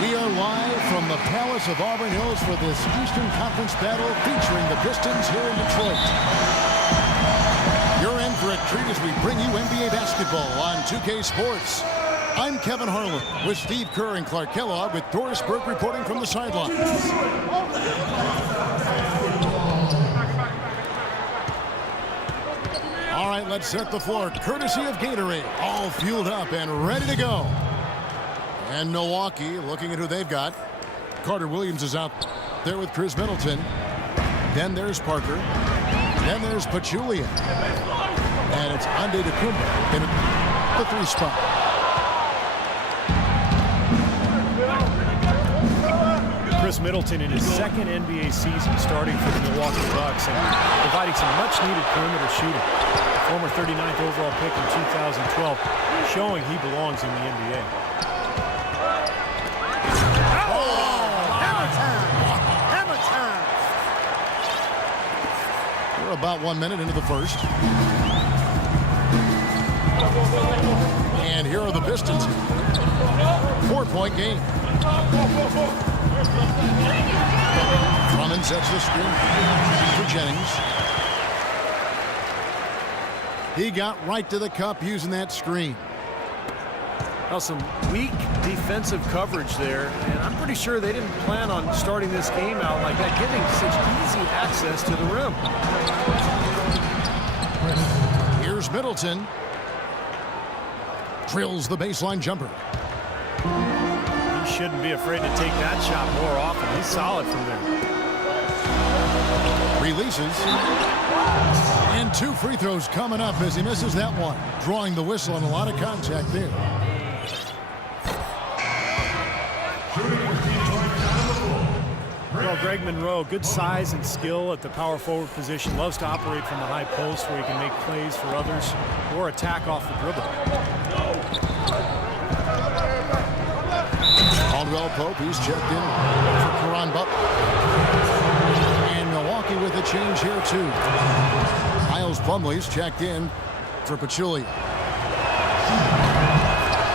We are live from the Palace of Auburn Hills for this Eastern Conference battle featuring the Pistons here in Detroit. You're in for a treat as we bring you NBA basketball on 2K Sports. I'm Kevin Harlan with Steve Kerr and Clark Kellogg with Doris Burke reporting from the sidelines. All right, let's set the floor courtesy of Gatorade. All fueled up and ready to go. And Milwaukee looking at who they've got. Carter Williams is out there with Chris Middleton. Then there's Parker. Then there's Pachulia. And it's Antetokounmpo in the 3 spot. Chris Middleton in his second NBA season starting for the Milwaukee Bucks and providing some much-needed perimeter shooting. Former 39th overall pick in 2012, showing he belongs in the NBA. We're about 1 minute into the first. And here are the Pistons. 4-point game. Drummond sets the screen for Jennings. He got right to the cup using that screen. Well, some weak defensive coverage there, and I'm pretty sure they didn't plan on starting this game out like that, giving such easy access to the rim. Here's Middleton. Drills the baseline jumper. He shouldn't be afraid to take that shot more often. He's solid from there. Releases. And 2 free throws coming up as he misses that one. Drawing the whistle and a lot of contact there. Well, Greg Monroe, good size and skill at the power forward position. Loves to operate from the high post where he can make plays for others or attack off the dribble. Caldwell Pope, he's checked in for Caron Butler. And Milwaukee with a change here, too. Miles Plumlee's checked in for Pachulia.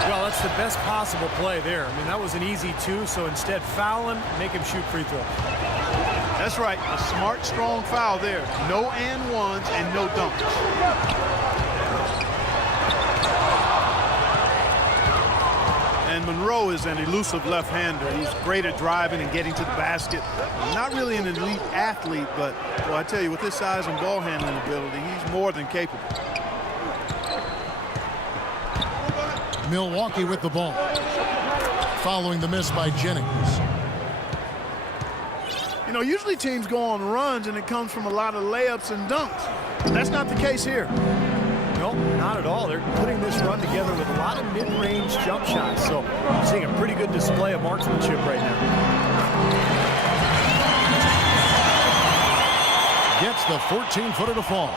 Well, that's the best possible play there. I mean, that was an easy 2, so instead foul him, make him shoot free throws. That's right. A smart, strong foul there. No and ones and no dunks. And Monroe is an elusive left-hander. He's great at driving and getting to the basket. Not really an elite athlete, but well, I tell you, with his size and ball handling ability, he's more than capable. Milwaukee with the ball. Following the miss by Jennings. You know, usually teams go on runs and it comes from a lot of layups and dunks. That's not the case here. No, not at all. They're putting this run together with a lot of mid-range jump shots. So I'm seeing a pretty good display of marksmanship right now. Gets the 14-footer to fall.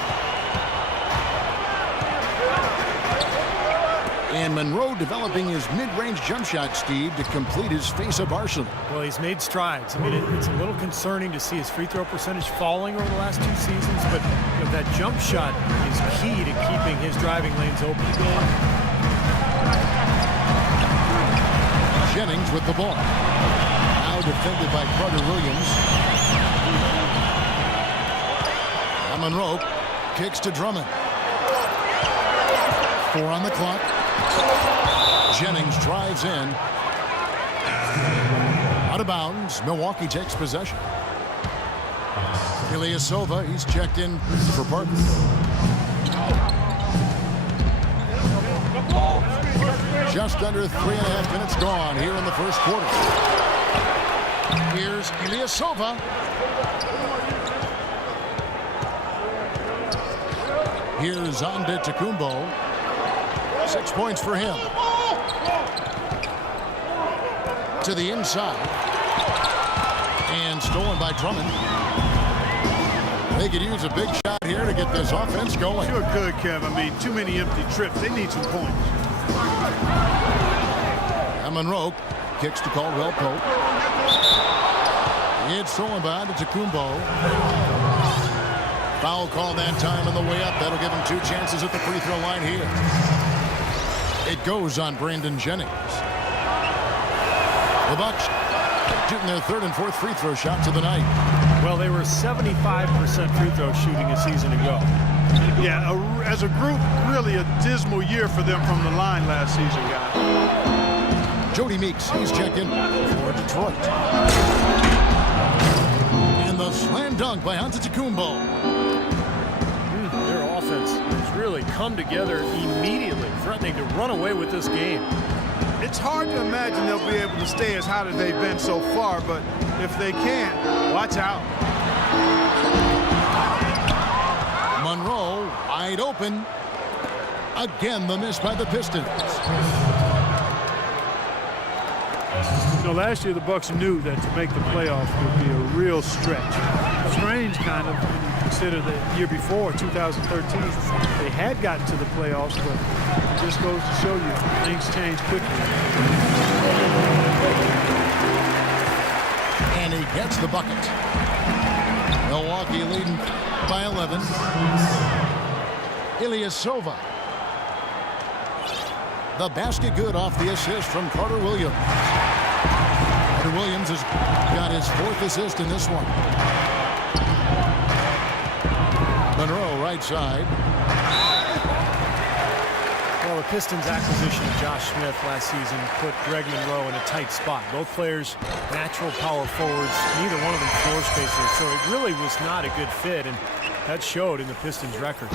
And Monroe developing his mid-range jump shot, Steve, to complete his face-up arsenal. Well, he's made strides. I mean, it's a little concerning to see his free throw percentage falling over the last 2 seasons, but you know, that jump shot is key to keeping his driving lanes open. Jennings with the ball. Now defended by Carter Williams. And Monroe kicks to Drummond. 4 on the clock. Jennings drives in. Out of bounds. Milwaukee takes possession. Ilyasova, he's checked in for Parker. Just under 3.5 minutes gone here in the first quarter. Here's Ilyasova. Here's Antetokounmpo. 6 points for him. To the inside. And stolen by Drummond. They could use a big shot here to get this offense going. Sure could, Kev. I mean, too many empty trips. They need some points. And Monroe kicks to Caldwell Pope. It's stolen by Antetokounmpo. Foul call that time on the way up. That'll give him 2 chances at the free throw line here. It goes on Brandon Jennings. The Bucks shooting their third and fourth free throw shots of the night. Well, they were 75% free throw shooting a season ago. Yeah, as a group, really a dismal year for them from the line last season, guys. Jody Meeks, he's checking for Detroit. And the slam dunk by Antetokounmpo. Their offense has really come together immediately, threatening to run away with this game. It's hard to imagine they'll be able to stay as hot as they've been so far, but if they can, watch out. Monroe wide open. Again, the miss by the Pistons. You know, last year the Bucks knew that to make the playoffs would be a real stretch. Strange, kind of, when you consider the year before, 2013, they had gotten to the playoffs, but it just goes to show you things change quickly. And he gets the bucket. Milwaukee leading by 11. Ilyasova. The basket good off the assist from Carter Williams. Carter Williams has got his fourth assist in this one. Monroe right side. Well, the Pistons' acquisition of Josh Smith last season put Greg Monroe in a tight spot. Both players, natural power forwards, neither one of them floor spacers, so it really was not a good fit, and that showed in the Pistons' record.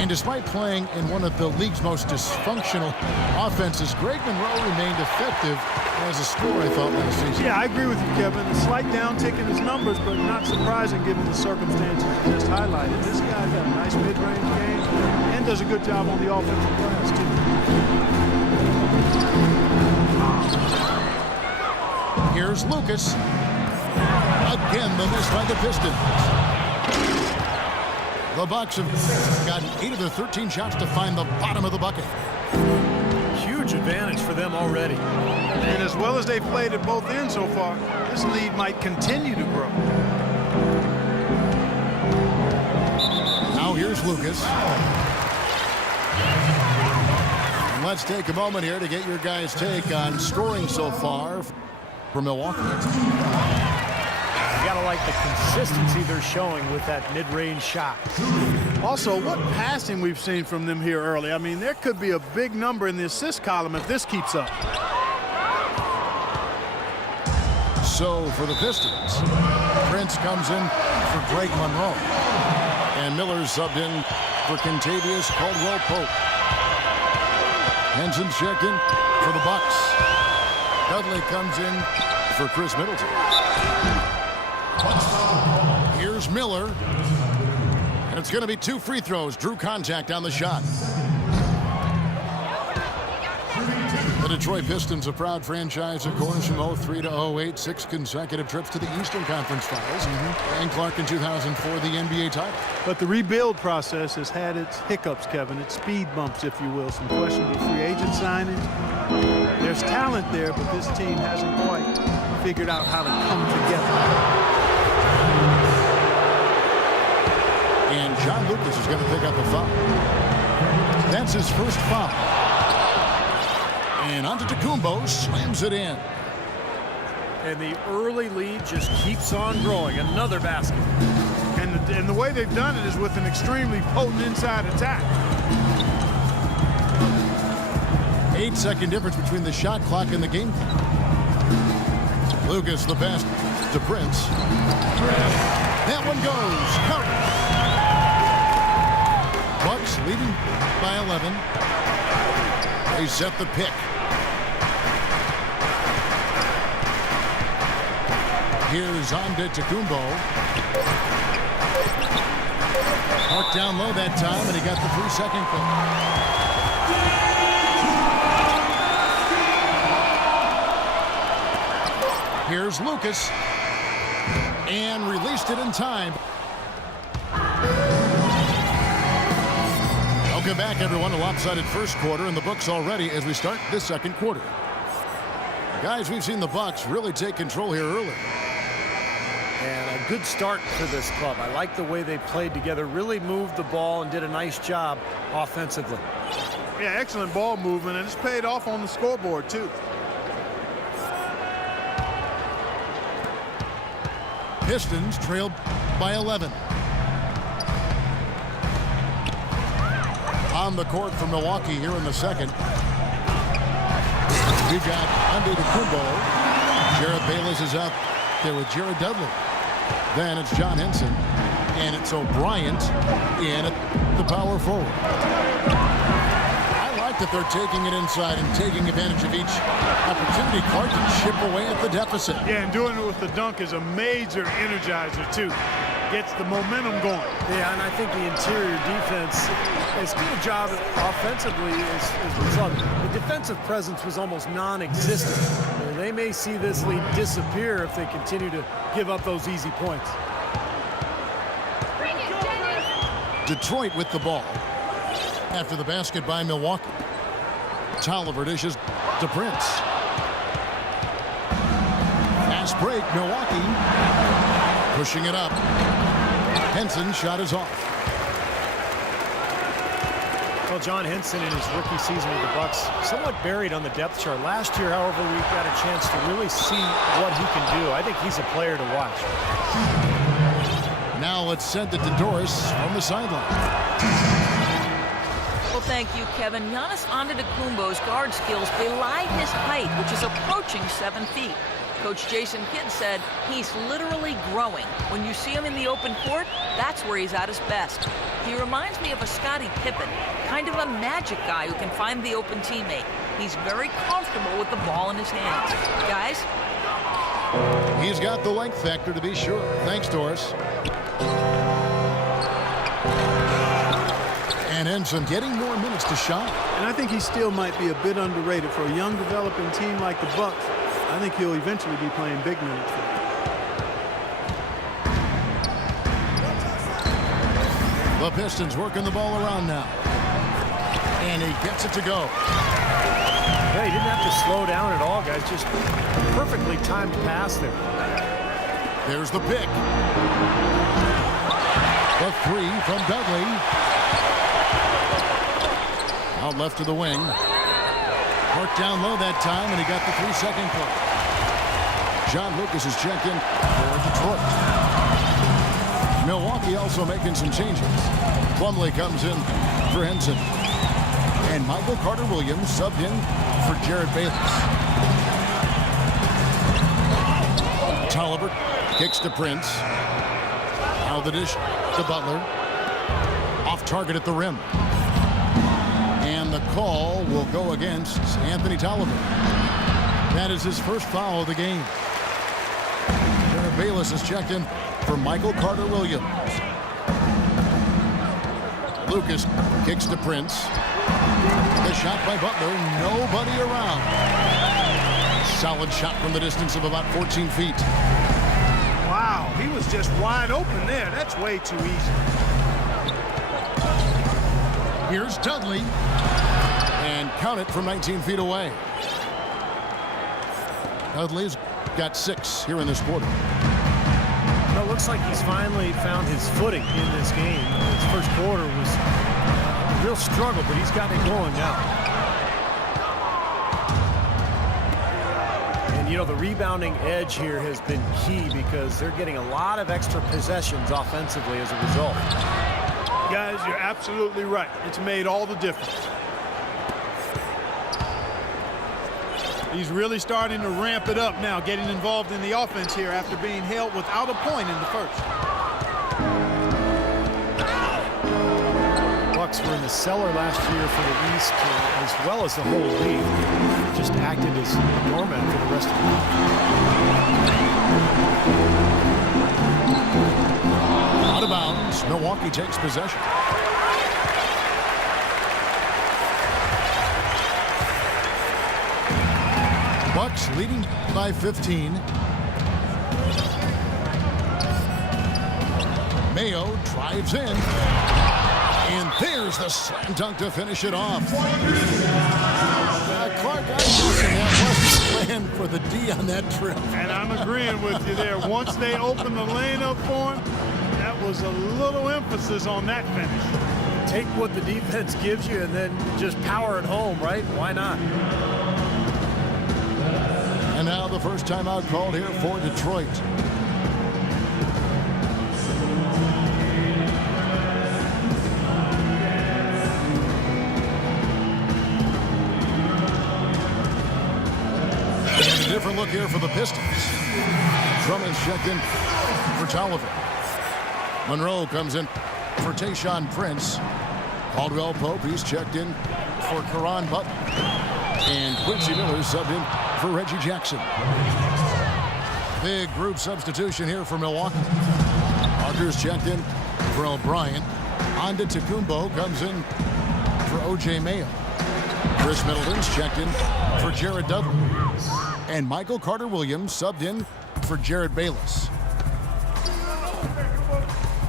And despite playing in one of the league's most dysfunctional offenses, Greg Monroe remained effective as a scorer, I thought, last season. Yeah, I agree with you, Kevin. A slight downtick in his numbers, but not surprising given the circumstances you just highlighted. This guy's got a nice mid-range game and does a good job on the offensive glass, too. Here's Lucas. Again, the miss by the Pistons. The Bucks have gotten 8 of their 13 shots to find the bottom of the bucket. Huge advantage for them already. And as well as they've played at both ends so far, this lead might continue to grow. Now here's Lucas. And let's take a moment here to get your guys' take on scoring so far for Milwaukee. You gotta like the consistency they're showing with that mid-range shot. Also, what passing we've seen from them here early. I mean, there could be a big number in the assist column if this keeps up. So for the Pistons, Prince comes in for Greg Monroe. And Miller's subbed in for Kentavious Caldwell-Pope. Henson's checked in for the Bucks. Dudley comes in for Chris Middleton. Here's Miller. And it's going to be 2 free throws. Drew contact on the shot. The Detroit Pistons, a proud franchise, of course, from 03 to 08, 6 consecutive trips to the Eastern Conference Finals. And Clark in 2004, the NBA title. But the rebuild process has had its hiccups, Kevin, its speed bumps, if you will. Some questionable free agent signings. There's talent there, but this team hasn't quite figured out how to come together. And John Lucas is going to pick up a foul. That's his first foul. And Antetokounmpo slams it in. And the early lead just keeps on growing. Another basket. And the way they've done it is with an extremely potent inside attack. 8-second difference between the shot clock and the game clock. Lucas, the pass to Prince. That one goes. Counted. Bucks leading by 11. They set the pick. Here's Antetokounmpo. Marked down low that time, and he got the 3-second call. Here's Lucas. And released it in time. Welcome back, everyone. A lopsided first quarter in the books already as we start this second quarter. Guys, we've seen the Bucks really take control here early. And a good start for this club. I like the way they played together, really moved the ball and did a nice job offensively. Yeah, excellent ball movement, and it's paid off on the scoreboard, too. Pistons trail by 11. On the court for Milwaukee here in the second. We've got NBA2K15. Jared Bayless is out there with Jared Dudley. Then it's John Henson. And it's O'Brien in at the power forward. I like that they're taking it inside and taking advantage of each opportunity. Clark can chip away at the deficit. Yeah, and doing it with the dunk is a major energizer, too. Gets the momentum going. Yeah, and I think the interior defense as good a job offensively as we saw. The defensive presence was almost non-existent. They may see this lead disappear if they continue to give up those easy points. Detroit with the ball. After the basket by Milwaukee. Tolliver dishes to Prince. Fast break, Milwaukee. Pushing it up. Henson's shot is off. Well, John Henson in his rookie season with the Bucks somewhat buried on the depth chart. Last year, however, we got a chance to really see what he can do. I think he's a player to watch. Now let's send it to Doris on the sideline. Well, thank you, Kevin. Giannis Antetokounmpo's guard skills belie his height, which is approaching 7 feet. Coach Jason Kidd said he's literally growing. When you see him in the open court, that's where he's at his best. He reminds me of a Scottie Pippen, kind of a magic guy who can find the open teammate. He's very comfortable with the ball in his hands. Guys? He's got the length factor to be sure. Thanks, Doris. And Henson getting more minutes to shine. And I think he still might be a bit underrated for a young developing team like the Bucks. I think he'll eventually be playing big minutes for them. The Pistons working the ball around now. And he gets it to go. Yeah, he didn't have to slow down at all, guys. Just perfectly timed pass there. There's the pick. The three from Dudley. Out left to the wing. Worked down low that time, and he got the 3-second play. John Lucas is checked in for Detroit. Milwaukee also making some changes. Plumlee comes in for Henson. And Michael Carter-Williams subbed in for Jared Bayless. Tolliver kicks to Prince. Now the dish to Butler. Off target at the rim. And the call will go against Anthony Tolliver. That is his first foul of the game. Jared Bayless is checked in for Michael Carter-Williams. Lucas kicks to Prince. The shot by Butler, nobody around. Solid shot from the distance of about 14 feet. Wow, he was just wide open there. That's way too easy. Here's Dudley. And count it from 19 feet away. Dudley's got 6 here in this quarter. Well, it looks like he's finally found his footing in this game. His first quarter was a real struggle, but he's got it going now. And, you know, the rebounding edge here has been key because they're getting a lot of extra possessions offensively as a result. Guys, you're absolutely right. It's made all the difference. He's really starting to ramp it up now, getting involved in the offense here after being held without a point in the first. Bucks were in the cellar last year for the East, as well as the whole league. Just acted as doormat for the rest of the league. Out of bounds. Milwaukee takes possession. Bucks leading by 15. Mayo drives in. And there's the slam dunk to finish it off. Clark, I'm guessing that wasn't again for the D on that trip. And I'm agreeing with you there. Once they opened the lane up for him, that was a little emphasis on that finish. Take what the defense gives you and then just power it home, right? Why not? And now the first timeout called here for Detroit. And a different look here for the Pistons. Drummond's checked in for Tolliver. Monroe comes in for Tayshaun Prince. Caldwell Pope, he's checked in for Caron Butler. And Quincy Miller subbed in for Reggie Jackson. Big group substitution here for Milwaukee. Parker's checked in for O'Brien. Antetokounmpo comes in for O.J. Mayo. Chris Middleton's checked in for Jared Dudley. And Michael Carter-Williams subbed in for Jared Bayless.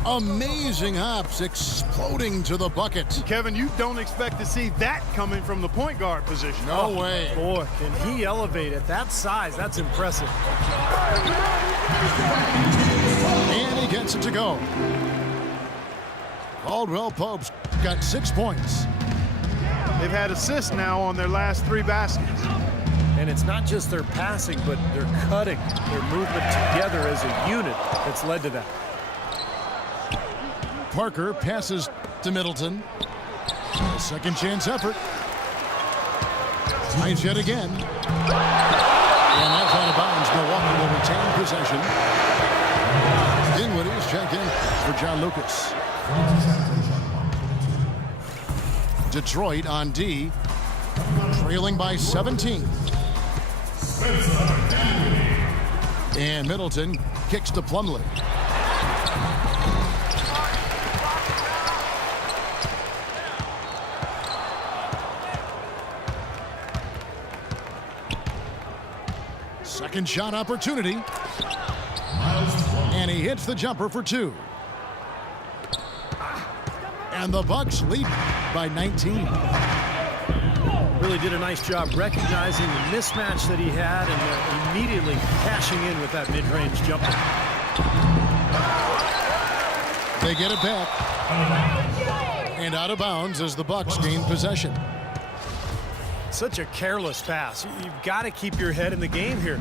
Amazing hops exploding to the bucket. Kevin, you don't expect to see that coming from the point guard position. No way. Boy, can he elevate at that size? That's impressive. And he gets it to go. Caldwell Pope's got 6 points. They've had assists now on their last 3 baskets. And it's not just their passing, but their cutting, their movement together as a unit that's led to that. Parker passes to Middleton. A second chance effort. Finds yet again. And that's out of bounds. Milwaukee will retain possession. Dinwiddie's checked in for John Lucas. Detroit on D, trailing by 17. And Middleton kicks to Plumlee. Second shot opportunity. And he hits the jumper for 2. And the Bucks lead by 19. Really did a nice job recognizing the mismatch that he had and immediately cashing in with that mid-range jumper. They get it back. And out of bounds as the Bucks gain possession. Such a careless pass. You've got to keep your head in the game here.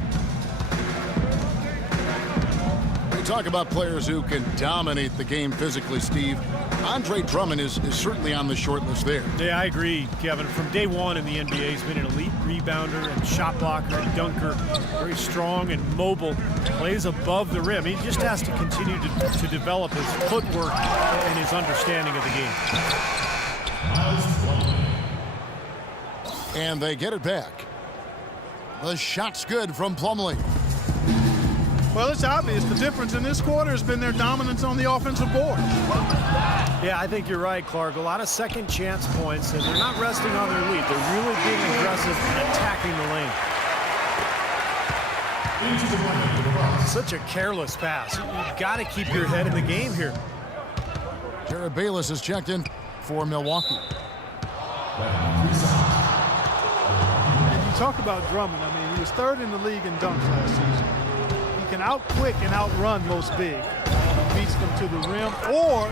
We talk about players who can dominate the game physically, Steve. Andre Drummond is certainly on the short list there. Yeah, I agree, Kevin. From day one in the NBA, he's been an elite rebounder and shot blocker and dunker. Very strong and mobile. Plays above the rim. He just has to continue to develop his footwork and his understanding of the game. And they get it back. The shot's good from Plumlee. Well, it's obvious the difference in this quarter has been their dominance on the offensive board. Yeah, I think you're right, Clark. A lot of second chance points, and they're not resting on their lead. They're really being aggressive and attacking the lane. Such a careless pass. You've got to keep your head in the game here. Jared Bayless is checked in for Milwaukee. And you talk about Drummond. I mean, he was 3rd in the league in dunks last season. He can out-quick and outrun most big. He beats them to the rim, or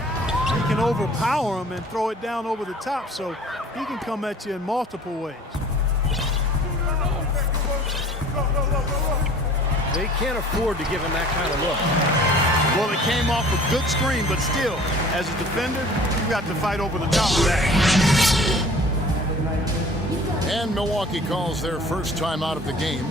he can overpower them and throw it down over the top, so he can come at you in multiple ways. They can't afford to give him that kind of look. Well, it came off a good screen, but still, as a defender, you got to fight over the top of that. And Milwaukee calls their first time out of the game.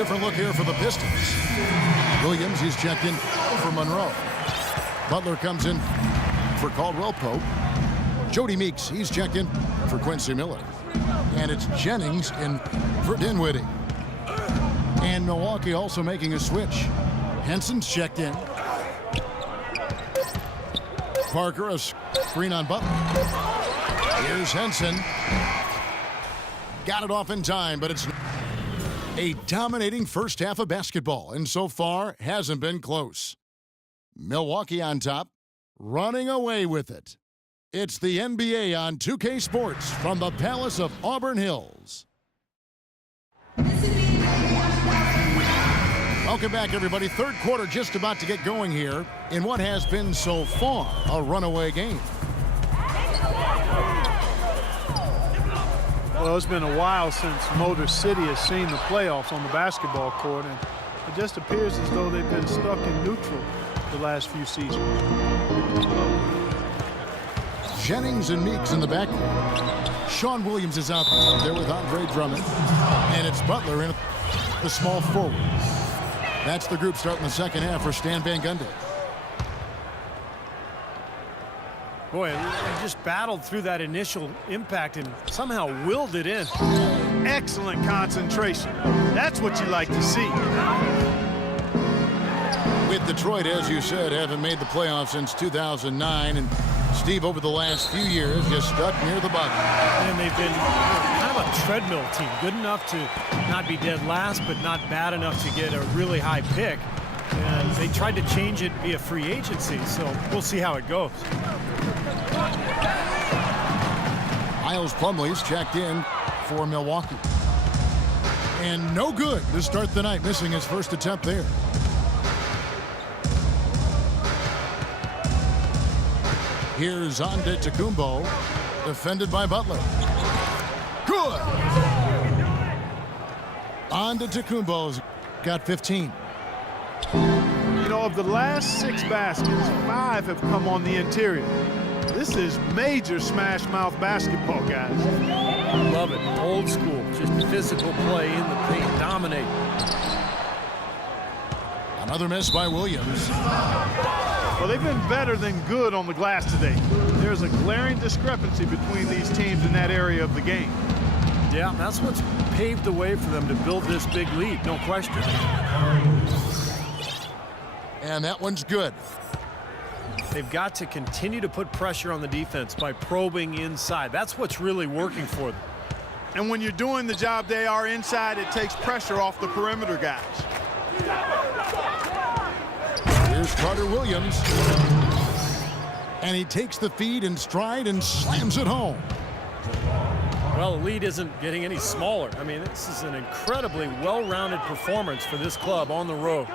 different look here for the Pistons. Williams, he's checked in for Monroe. Butler comes in for Caldwell Pope. Jody Meeks, he's checked in for Quincy Miller. And it's Jennings in for Dinwiddie. And Milwaukee also making a switch. Henson's checked in. Parker, a screen on Butler. Here's Henson. Got it off in time, but it's a dominating first half of basketball, and so far hasn't been close. Milwaukee on top, running away with it. It's the NBA on 2K Sports from the Palace of Auburn Hills. Welcome back, everybody. Third quarter just about to get going here in what has been so far a runaway game. Well, it's been a while since Motor City has seen the playoffs on the basketball court, and it just appears as though they've been stuck in neutral the last few seasons. Jennings and Meeks in the backcourt. Sean Williams is out there with Andre Drummond, and it's Butler in the small forwards. That's the group starting the second half for Stan Van Gundy. Boy, he just battled through that initial impact and somehow willed it in. Excellent concentration. That's what you like to see. With Detroit, as you said, haven't made the playoffs since 2009, and Steve, over the last few years, just stuck near the bottom. And they've been kind of a treadmill team, good enough to not be dead last, but not bad enough to get a really high pick. And they tried to change it via free agency, so we'll see how it goes. Miles Plumlee's checked in for Milwaukee. And no good to start the night, missing his first attempt there. Here's Antetokounmpo, defended by Butler. Good! Antetokounmpo's got 15. You know, of the last 6 baskets, 5 have come on the interior. This is major smash mouth basketball, guys. Love it. Old school. Just physical play in the paint. Dominate. Another miss by Williams. Well, they've been better than good on the glass today. There's a glaring discrepancy between these teams in that area of the game. Yeah, that's what's paved the way for them to build this big lead, no question. And that one's good. They've got to continue to put pressure on the defense by probing inside. That's what's really working for them. And when you're doing the job they are inside, it takes pressure off the perimeter guys. Here's Carter Williams. And he takes the feed in stride and slams it home. Well, the lead isn't getting any smaller. I mean, this is an incredibly well-rounded performance for this club on the road.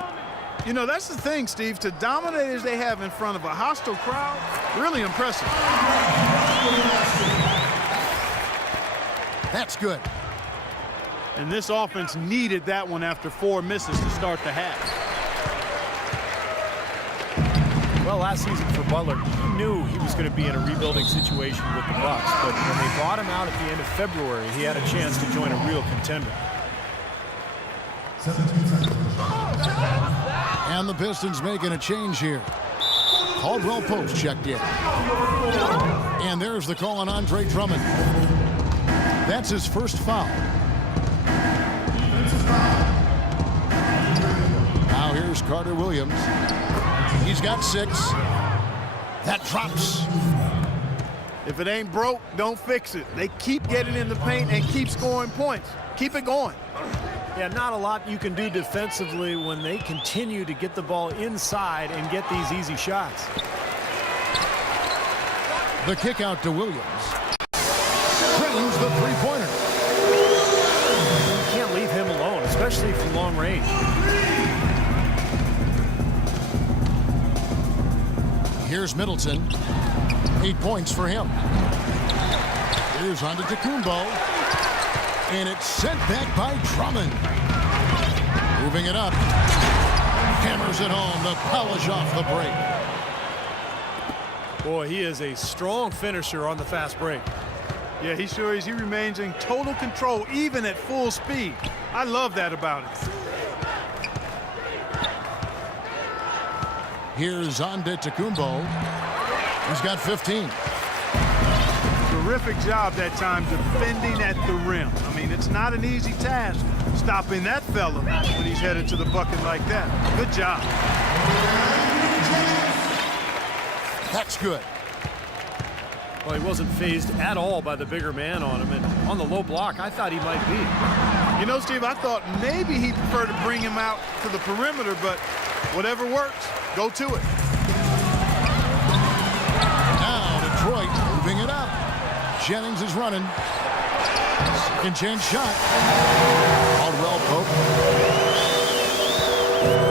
You know, that's the thing, Steve. To dominate as they have in front of a hostile crowd, really impressive. That's good. And this offense needed that one after 4 misses to start the half. Well, last season for Butler, he knew he was going to be in a rebuilding situation with the Bucks, but when they bought him out at the end of February, he had a chance to join a real contender. And the Pistons making a change here. Caldwell Pope checked in. And there's the call on Andre Drummond. That's his first foul. Now here's Carter Williams. He's got 6. That drops. If it ain't broke, don't fix it. They keep getting in the paint and keep scoring points. Keep it going. Yeah, not a lot you can do defensively when they continue to get the ball inside and get these easy shots. The kick out to Williams. Drains the three-pointer. You can't leave him alone, especially from long range. Here's Middleton. 8 points for him. Here's Antetokounmpo. And it's sent back by Drummond. Moving it up. Hammers it home to polish off the break. Boy, he is a strong finisher on the fast break. Yeah, he sure is. He remains in total control, even at full speed. I love that about him. Here's Antetokounmpo. He's got 15. Terrific job that time defending at the rim. I mean, it's not an easy task stopping that fella when he's headed to the bucket like that. Good job. That's good. Well, he wasn't phased at all by the bigger man on him. And on the low block, I thought he might be. You know, Steve, I thought maybe he'd prefer to bring him out to the perimeter, but whatever works, go to it. Now Detroit moving it up. Jennings is running. Second chance shot. Caldwell Pope.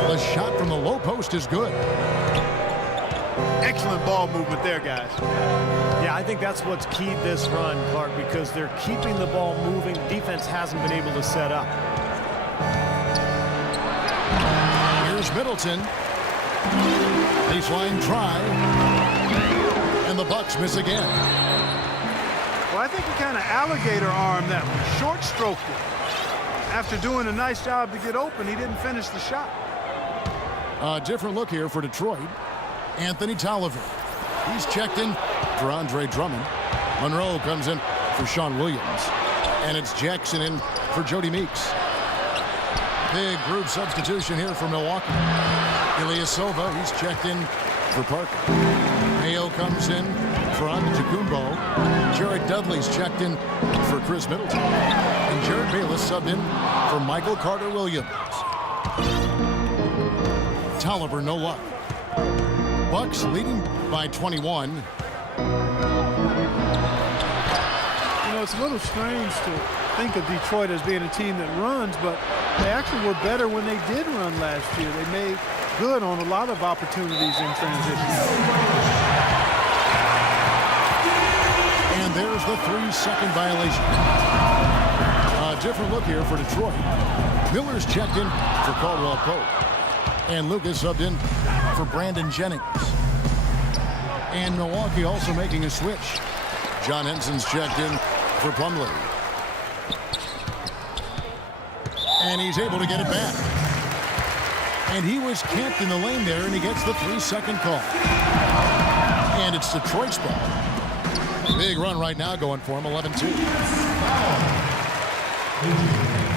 The shot from the low post is good. Excellent ball movement there, guys. Yeah, I think that's what's keyed this run, Clark, because they're keeping the ball moving. Defense hasn't been able to set up. Here's Middleton. Baseline try. And the Bucks miss again. Well, I think he kind of alligator armed that one. Short stroked it. After doing a nice job to get open, he didn't finish the shot. A different look here for Detroit. Anthony Tolliver. He's checked in for Andre Drummond. Monroe comes in for Sean Williams. And it's Jackson in for Jody Meeks. Big group substitution here for Milwaukee. Ilyasova, he's checked in for Parker. Mayo comes in for Antetokounmpo. Jared Dudley's checked in for Chris Middleton. And Jared Bayless subbed in for Michael Carter-Williams. Tolliver, no luck. Bucks leading by 21. You know, it's a little strange to think of Detroit as being a team that runs, but they actually were better when they did run last year. They made good on a lot of opportunities in transition. And there's the 3-second violation. A different look here for Detroit. Miller's checked in for Caldwell Pope. And Lucas subbed in for Brandon Jennings. And Milwaukee also making a switch. John Henson's checked in for Plumlee. And he's able to get it back. And he was camped in the lane there, and he gets the 3-second call. And it's Detroit's ball. Big run right now going for him, 11-2.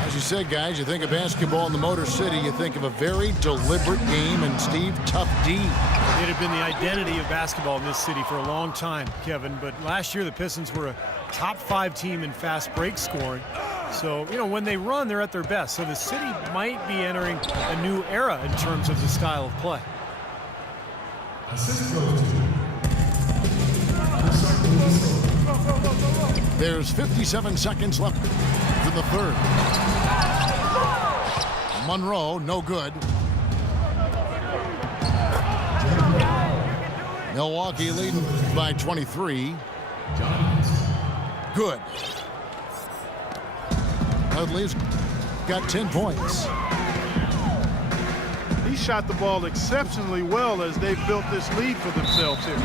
As you said, guys, you think of basketball in the Motor City, you think of a very deliberate game, and Steve, tough D. It had been the identity of basketball in this city for a long time, Kevin, but last year the Pistons were a top 5 team in fast break scoring. So, you know, when they run, they're at their best. So the city might be entering a new era in terms of the style of play. There's 57 seconds left in the third. Monroe, no good. Milwaukee leading by 23. Good. Dudley's got 10 points. He shot the ball exceptionally well as they've built this lead for themselves here.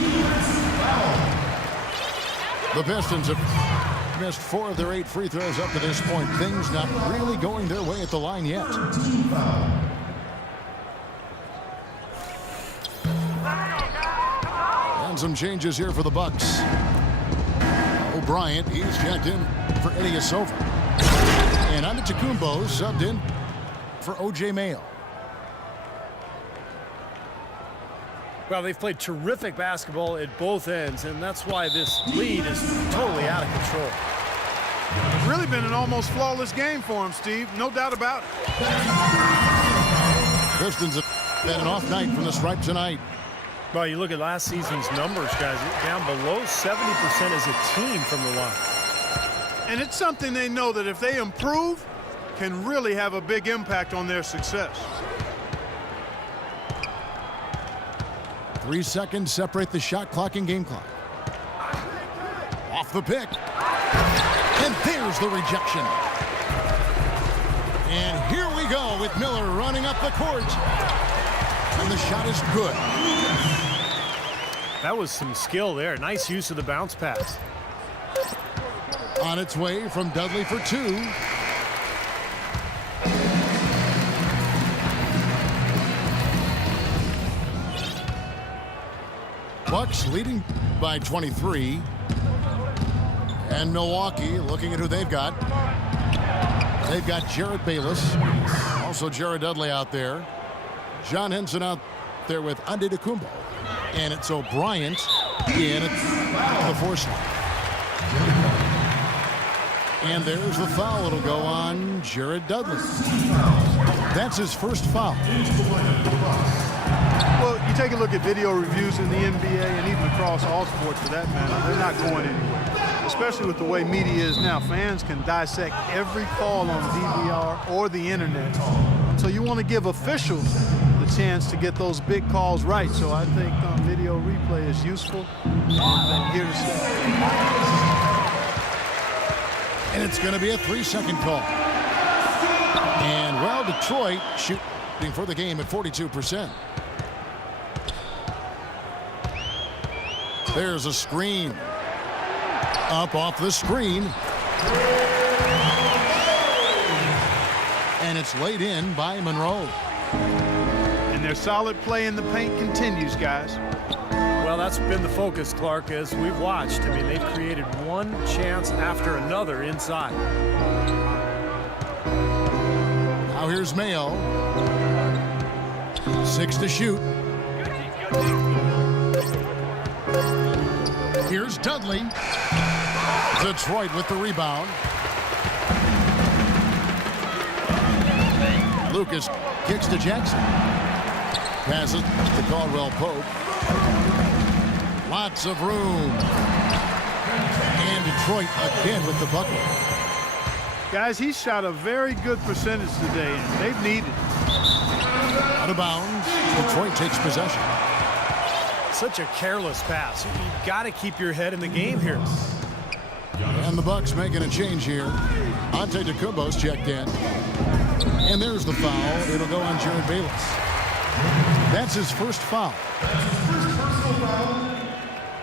The Pistons have missed 4 of their 8 free throws up to this point. Things not really going their way at the line yet. And some changes here for the Bucks. O'Brien, he's checked in for Ilyasova. And Antetokounmpo subbed in for O.J. Mayo. Well, they've played terrific basketball at both ends, and that's why this lead is totally out of control. It's really been an almost flawless game for him, Steve. No doubt about it. Pistons have had an off night from the stripe tonight. Well, you look at last season's numbers, guys, down below 70% as a team from the line. And it's something they know that if they improve, can really have a big impact on their success. 3 seconds separate the shot clock and game clock. Off the pick. And there's the rejection. And here we go with Miller running up the court. And the shot is good. That was some skill there. Nice use of the bounce pass. On its way from Dudley for 2. Bucks leading by 23. And Milwaukee looking at who they've got. They've got Jarrett Bayless. Also Jared Dudley out there. John Henson out there with Antetokounmpo. And it's O'Brien in at the force line. And there's the foul. It'll go on Jared Dudley. That's his first foul. Well, you take a look at video reviews in the NBA and even across all sports for that matter, they're not going anywhere. Especially with the way media is now. Fans can dissect every call on DVR or the internet. So you want to give officials the chance to get those big calls right. So I think video replay is useful and here to stay. And it's going to be a 3-second call. And, well, Detroit shooting for the game at 42%. There's a screen. Up off the screen. And it's laid in by Monroe. And their solid play in the paint continues, guys. Well, that's been the focus, Clark, as we've watched. I mean, they've created one chance after another inside. Now here's Mayo. 6 to shoot. Here's Dudley. Detroit with the rebound. Lucas kicks to Jackson. Passes to Caldwell Pope. Lots of room. And Detroit again with the bucket. Guys, he shot a very good percentage today, and they've needed it. Out of bounds. Detroit takes possession. Such a careless pass. You've got to keep your head in the game here. And the Bucks making a change here. Antetokounmpo's checked in. And there's the foul. It'll go on Jared Bayless. That's his first foul.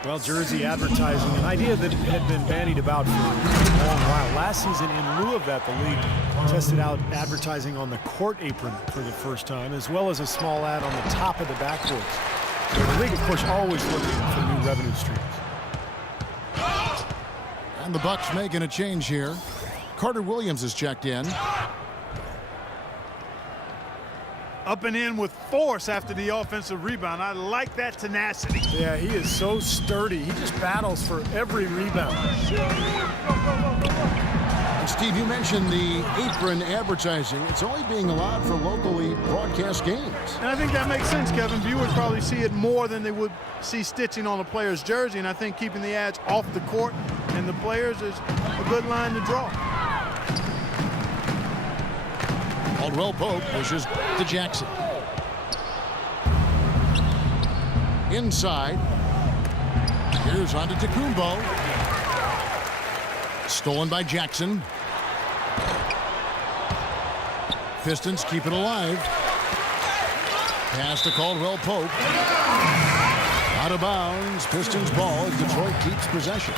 Well, jersey advertising, an idea that had been bandied about for a long while. Last season, in lieu of that, the league tested out advertising on the court apron for the first time, as well as a small ad on the top of the backboards. The league, of course, always looking for new revenue streams. And the Bucks making a change here. Carter Williams is checked in. Up and in with force after the offensive rebound. I like that tenacity. Yeah, he is so sturdy. He just battles for every rebound. And Steve, you mentioned the apron advertising. It's only being allowed for locally broadcast games. And I think that makes sense, Kevin. Viewers probably see it more than they would see stitching on a player's jersey. And I think keeping the ads off the court and the players is a good line to draw. Caldwell Pope pushes to Jackson. Inside. Here's Antetokounmpo. Stolen by Jackson. Pistons keep it alive. Pass to Caldwell Pope. Out of bounds. Pistons ball as Detroit keeps possession.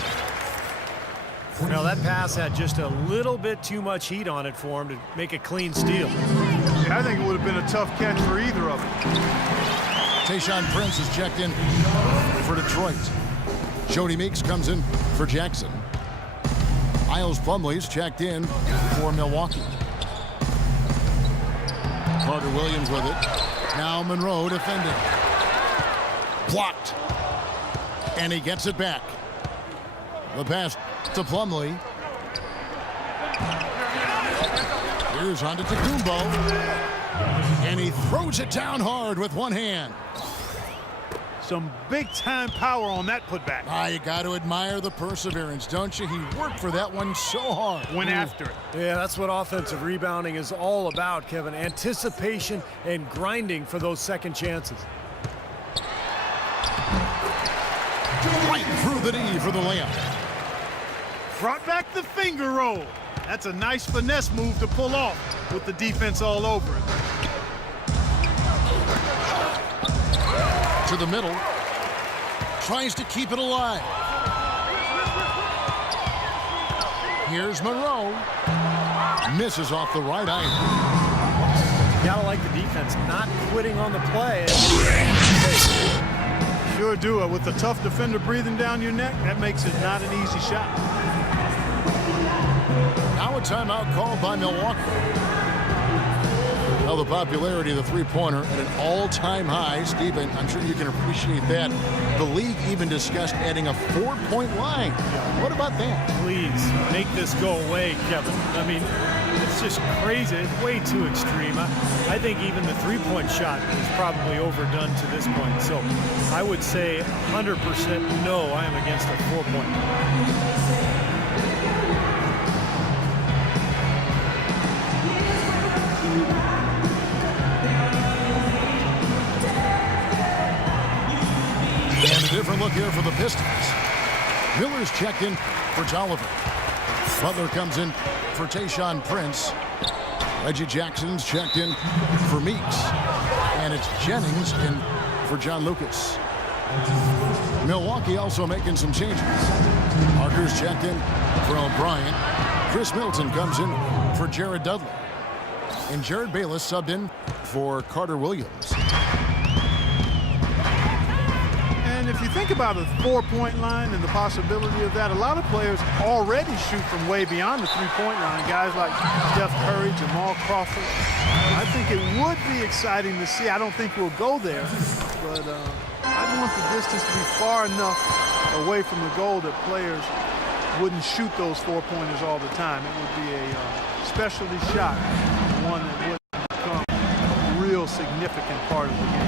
Now, that pass had just a little bit too much heat on it for him to make a clean steal. Yeah, I think it would have been a tough catch for either of them. Tayshaun Prince is checked in for Detroit. Jody Meeks comes in for Jackson. Miles Plumlee's checked in for Milwaukee. Carter Williams with it. Now Monroe defending. Blocked. And he gets it back. The pass to Plumlee. Here's Antetokounmpo. And he throws it down hard with one hand. Some big-time power on that putback. You got to admire the perseverance, don't you? He worked for that one so hard. Went after it. Yeah, that's what offensive rebounding is all about, Kevin. Anticipation and grinding for those second chances. Right through the knee for the layup. Brought back the finger roll. That's a nice finesse move to pull off with the defense all over it. To the middle. Tries to keep it alive. Here's Monroe. Misses off the right eye. You gotta like the defense not quitting on the play. Sure do. With the tough defender breathing down your neck, that makes it not an easy shot. Now a timeout called by Milwaukee. Well, the popularity of the three-pointer at an all-time high. Stephen, I'm sure you can appreciate that. The league even discussed adding a 4-point line. What about that? Please make this go away, Kevin. I mean, it's just crazy. It's way too extreme. I think even the three-point shot is probably overdone to this point. So I would say 100% no, I am against a 4-point. Different look here for the Pistons. Miller's checked in for Tolliver. Butler comes in for Tayshaun Prince. Reggie Jackson's checked in for Meeks. And it's Jennings in for John Lucas. Milwaukee also making some changes. Parker's checked in for O'Brien. Chris Middleton comes in for Jared Dudley. And Jared Bayless subbed in for Carter Williams. And if you think about a 4-point line and the possibility of that, a lot of players already shoot from way beyond the 3-point line. Guys like Steph Curry, Jamal Crawford. I think it would be exciting to see. I don't think we'll go there, but I want the distance to be far enough away from the goal that players wouldn't shoot those 4-pointers all the time. It would be a specialty shot, one that would become a real significant part of the game.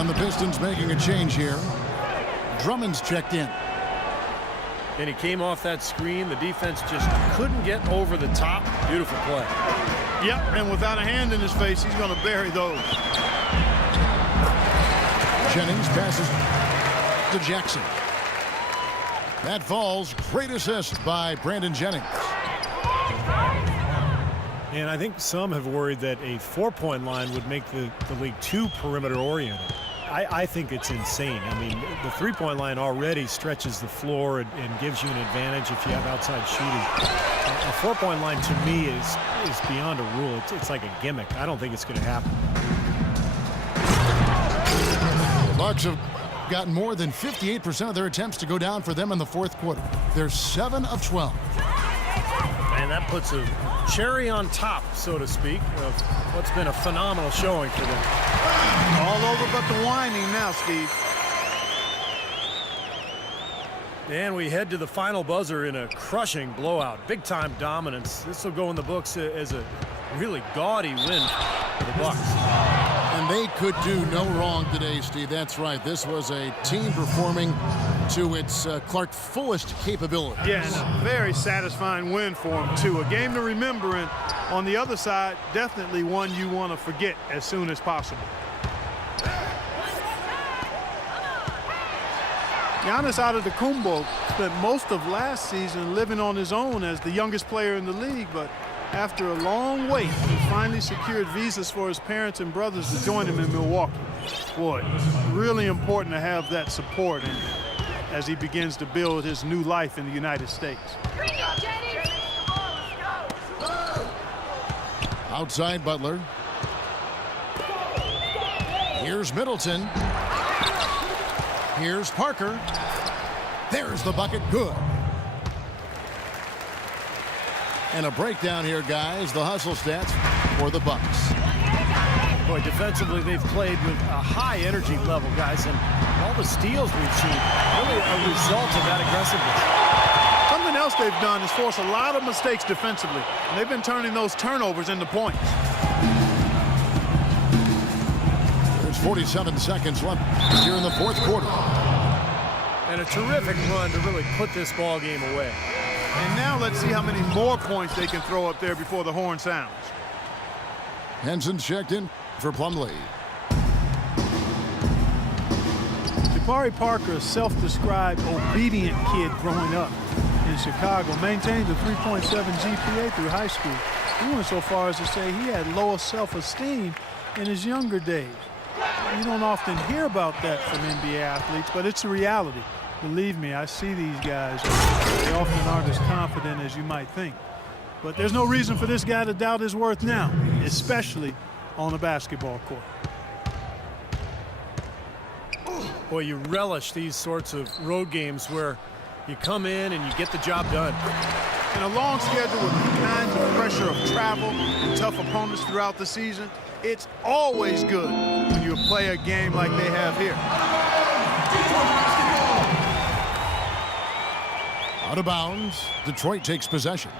And the Pistons making a change here. Drummond's checked in. And he came off that screen. The defense just couldn't get over the top. Beautiful play. Yep, and without a hand in his face, he's going to bury those. Jennings passes to Jackson. That falls. Great assist by Brandon Jennings. And I think some have worried that a 4-point line would make the league too perimeter oriented. I think it's insane. I mean, the 3-point line already stretches the floor and gives you an advantage if you have outside shooting. A 4-point line to me is beyond a rule. It's like a gimmick. I don't think it's going to happen. The Bucks have gotten more than 58% of their attempts to go down for them in the fourth quarter. They're 7 of 12. And that puts a cherry on top, so to speak, of what's been a phenomenal showing for them. All over but the whining now, Steve. And we head to the final buzzer in a crushing blowout. Big-time dominance. This will go in the books as a really gaudy win for the Bucks. And they could do no wrong today, Steve. That's right. This was a team performing to its Clark fullest capability. Yeah, and a very satisfying win for them, too. A game to remember, and on the other side, definitely one you want to forget as soon as possible. Giannis Antetokounmpo spent most of last season living on his own as the youngest player in the league, but after a long wait, he finally secured visas for his parents and brothers to join him in Milwaukee. Boy, really important to have that support as he begins to build his new life in the United States. Outside Butler. Here's Middleton. Here's Parker. There's the bucket. Good. And a breakdown here, guys. The hustle stats for the Bucks. Boy, defensively, they've played with a high energy level, guys, and all the steals we've seen, really a result of that aggressiveness. Something else they've done is force a lot of mistakes defensively, and they've been turning those turnovers into points. There's 47 seconds left here in the fourth quarter. And a terrific run to really put this ball game away. And now let's see how many more points they can throw up there before the horn sounds. Henson's checked in for Plumlee. Jabari Parker, a self-described obedient kid growing up in Chicago, maintained a 3.7 GPA through high school. He went so far as to say he had lower self-esteem in his younger days. You don't often hear about that from NBA athletes, but it's a reality. Believe me, I see these guys. They often aren't as confident as you might think. But there's no reason for this guy to doubt his worth now, especially on the basketball court. Boy, you relish these sorts of road games where you come in and you get the job done. In a long schedule with the kinds of pressure of travel and tough opponents throughout the season, it's always good when you play a game like they have here. Out of bounds. Detroit takes possession.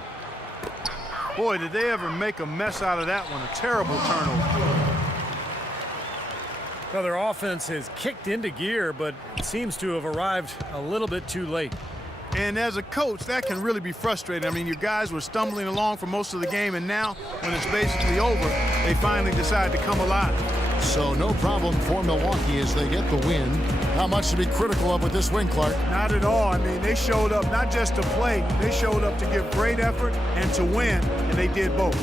Boy, did they ever make a mess out of that one. A terrible turnover. Now, their offense has kicked into gear, but it seems to have arrived a little bit too late. And as a coach, that can really be frustrating. I mean, your guys were stumbling along for most of the game, and now, when it's basically over, they finally decide to come alive. So no problem for Milwaukee as they get the win. Not much to be critical of with this win, Clark. Not at all. I mean, they showed up not just to play, they showed up to give great effort and to win, and they did both.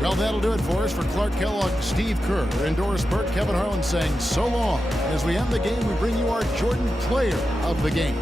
Well, that'll do it for us. For Clark Kellogg, Steve Kerr, and Doris Burke, Kevin Harlan saying so long. As we end the game, we bring you our Jordan Player of the Game.